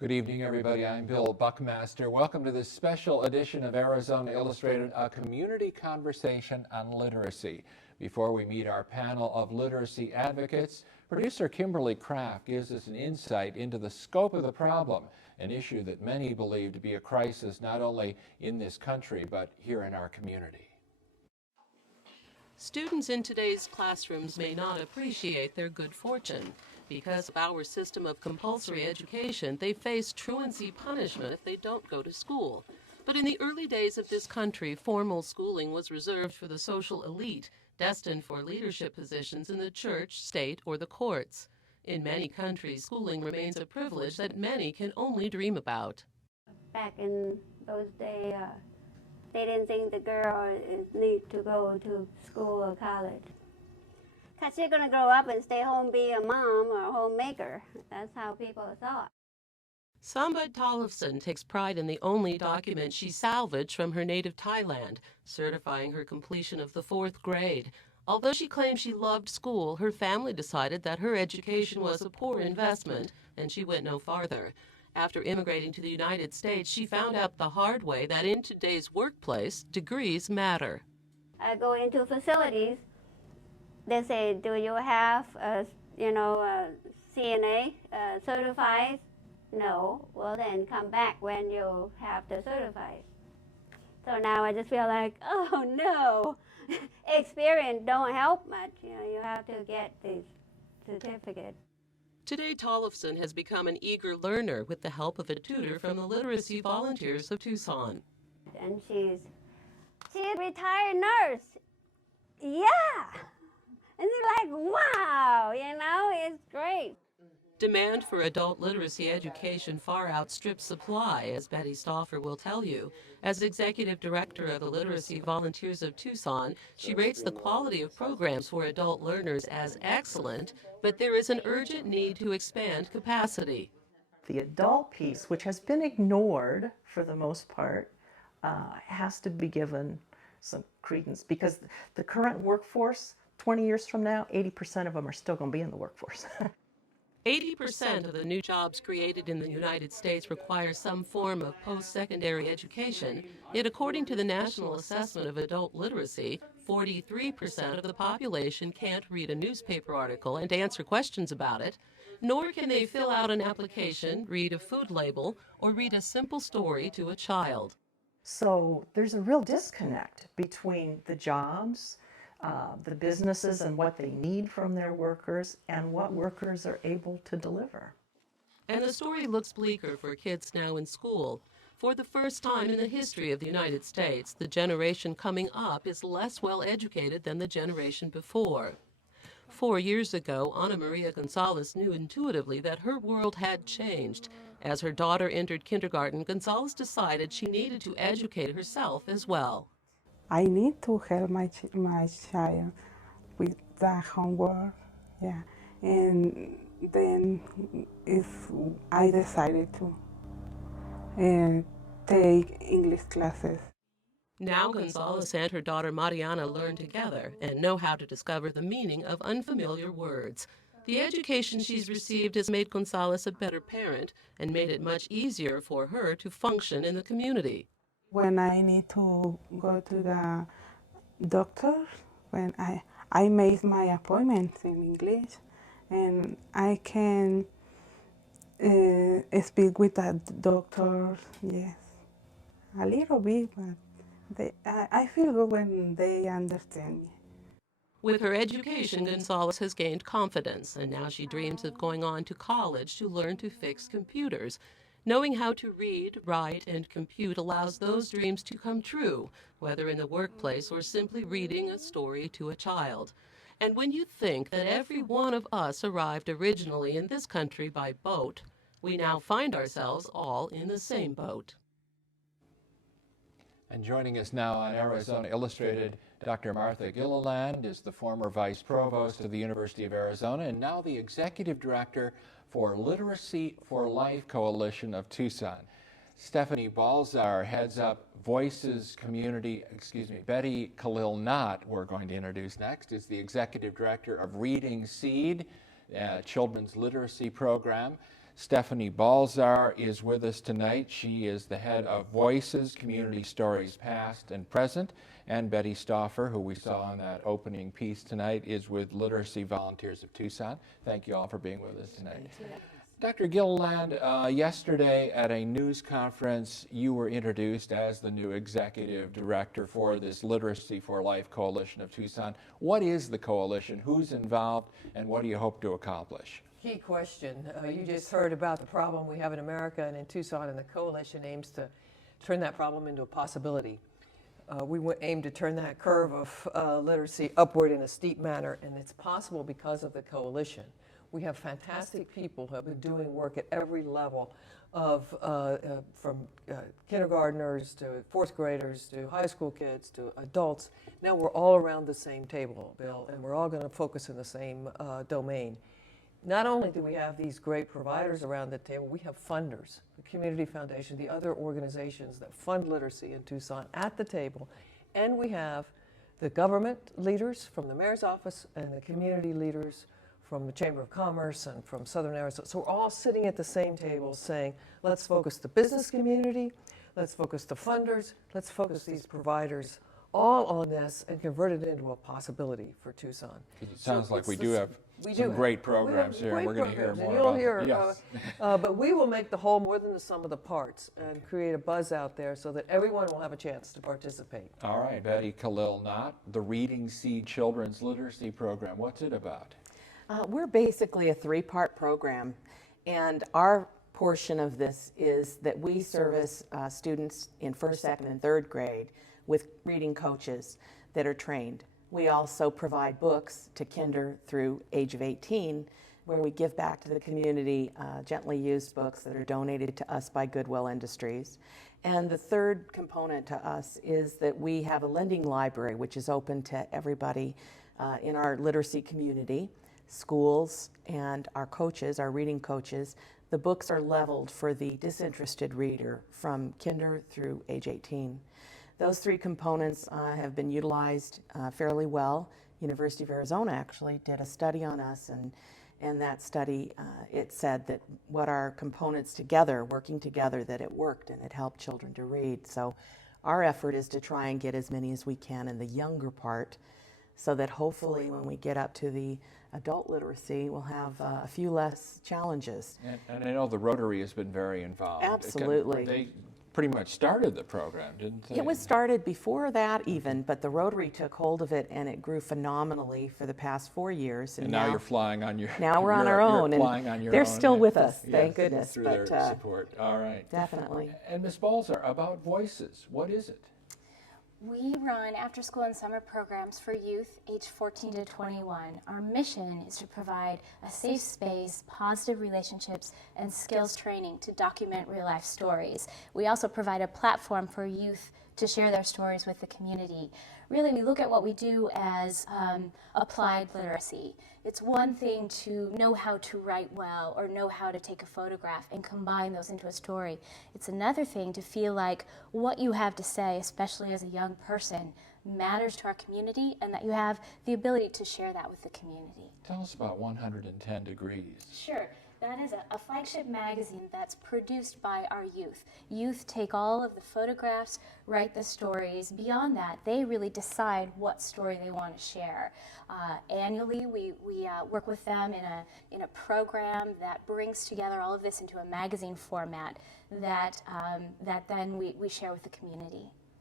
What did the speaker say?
Good evening, everybody. I'm Bill Buckmaster. Welcome to this special edition of Arizona Illustrated, a community conversation on literacy. Before we meet our panel of literacy advocates, producer Kimberly Kraft gives us an insight into the scope of the problem, an issue that many believe to be a crisis not only in this country, but here in our community. Students in today's classrooms may not appreciate their good fortune. Because of our system of compulsory education, they face truancy punishment if they don't go to school. But in the early days of this country, formal schooling was reserved for the social elite, destined for leadership positions in the church, state, or the courts. In many countries, schooling remains a privilege that many can only dream about. Back in those days, they didn't think the girl need to go to school or college. Because she's going to grow up and stay home, be a mom or a homemaker. That's how people thought. Sambad Tollefson takes pride in the only document she salvaged from her native Thailand, certifying her completion of the 4th grade. Although she claims she loved school, her family decided that her education was a poor investment, and she went no farther. After immigrating to the United States, she found out the hard way that in today's workplace, degrees matter. I go into facilities. They say, do you have a CNA certified? No. Well, then come back when you have the certified. So now I just feel like, oh no, experience don't help much. You have to get the certificate. Today, Tollefson has become an eager learner with the help of a tutor from the Literacy Volunteers of Tucson. And she's a retired nurse. Yeah. And they're like, wow, it's great. Demand for adult literacy education far outstrips supply, as Betty Stauffer will tell you. As executive director of the Literacy Volunteers of Tucson, she rates the quality of programs for adult learners as excellent, but there is an urgent need to expand capacity. The adult piece, which has been ignored for the most part, has to be given some credence, because the current workforce, 20 years from now, 80% of them are still going to be in the workforce. 80% of the new jobs created in the United States require some form of post-secondary education, yet according to the National Assessment of Adult Literacy, 43% of the population can't read a newspaper article and answer questions about it, nor can they fill out an application, read a food label, or read a simple story to a child. So there's a real disconnect between the jobs, the businesses and what they need from their workers, and what workers are able to deliver. And the story looks bleaker for kids now in school. For the first time in the history of the United States, the generation coming up is less well educated than the generation before. 4 years ago, Ana Maria Gonzalez knew intuitively that her world had changed. As her daughter entered kindergarten, Gonzalez decided she needed to educate herself as well. I need to help my child with the homework, and then I decided to take English classes. Now Gonzalez and her daughter Mariana learn together and know how to discover the meaning of unfamiliar words. The education she's received has made Gonzalez a better parent and made it much easier for her to function in the community. When I need to go to the doctor, when I make my appointments in English, and I can speak with the doctor, yes, a little bit, but I feel good when they understand me. With her education, Gonzalez has gained confidence, and now she dreams of going on to college to learn to fix computers. Knowing how to read, write, and compute allows those dreams to come true, whether in the workplace or simply reading a story to a child. And when you think that every one of us arrived originally in this country by boat, we now find ourselves all in the same boat. And joining us now on Arizona Illustrated, Dr. Martha Gilliland is the former Vice Provost of the University of Arizona and now the Executive Director for Literacy for Life Coalition of Tucson. Stephanie Balzar heads up Voices Community, Betty Khalil-Knott, we're going to introduce next, is the Executive Director of Reading Seed, children's literacy program. Stephanie Balzar is with us tonight. She is the head of Voices, Community Stories Past and Present. And Betty Stauffer, who we saw in that opening piece tonight, is with Literacy Volunteers of Tucson. Thank you all for being with us tonight. Dr. Gilliland, yesterday at a news conference, you were introduced as the new executive director for this Literacy for Life Coalition of Tucson. What is the coalition? Who's involved? And what do you hope to accomplish? Key question. You just heard about the problem we have in America and in Tucson, and the coalition aims to turn that problem into a possibility. We aim to turn that curve of literacy upward in a steep manner, and it's possible because of the coalition. We have fantastic people who have been doing work at every level of from kindergartners to fourth graders to high school kids to adults. Now we're all around the same table, Bill, and we're all going to focus in the same domain. Not only do we have these great providers around the table, we have funders, the Community Foundation, the other organizations that fund literacy in Tucson at the table, and we have the government leaders from the mayor's office and the community leaders from the Chamber of Commerce and from Southern Arizona. So we're all sitting at the same table saying, let's focus the business community, let's focus the funders, let's focus these providers all on this and convert it into a possibility for Tucson. It sounds like we do have some great programs here, and we're going to hear more you'll about hear, them. Yes. but we will make the whole more than the sum of the parts and create a buzz out there so that everyone will have a chance to participate. All right, Betty Khalil-Knott, the Reading Seed Children's Literacy Program. What's it about? We're basically a three-part program, and our portion of this is that we service students in first, second, and third grade with reading coaches that are trained. We also provide books to kinder through age of 18, where we give back to the community gently used books that are donated to us by Goodwill Industries. And the third component to us is that we have a lending library, which is open to everybody in our literacy community, schools, and our coaches, our reading coaches. The books are leveled for the disinterested reader from kinder through age 18. Those three components have been utilized fairly well. University of Arizona actually did a study on us, and that study, it said that what our components together, working together, that it worked and it helped children to read. So our effort is to try and get as many as we can in the younger part, so that hopefully when we get up to the adult literacy, we'll have a few less challenges. And I know the Rotary has been very involved. Absolutely. They pretty much started the program, didn't they? It was started before that even, but the Rotary took hold of it and it grew phenomenally for the past 4 years. And now you're flying on your Now we're on our own, and they're still with us, thank goodness. Through their support. All right. Definitely. And Ms. Balzar, about Voices, what is it? We run after-school and summer programs for youth aged 14 to 21. Our mission is to provide a safe space, positive relationships, and skills training to document real-life stories. We also provide a platform for youth to share their stories with the community. Really, we look at what we do as applied literacy. It's one thing to know how to write well or know how to take a photograph and combine those into a story. It's another thing to feel like what you have to say, especially as a young person, matters to our community and that you have the ability to share that with the community. Tell us about 110 Degrees. Sure. That is a flagship magazine that's produced by our youth. Youth take all of the photographs, write the stories. Beyond that, they really decide what story they want to share. Annually, we work with them in a program that brings together all of this into a magazine format that then we share with the community.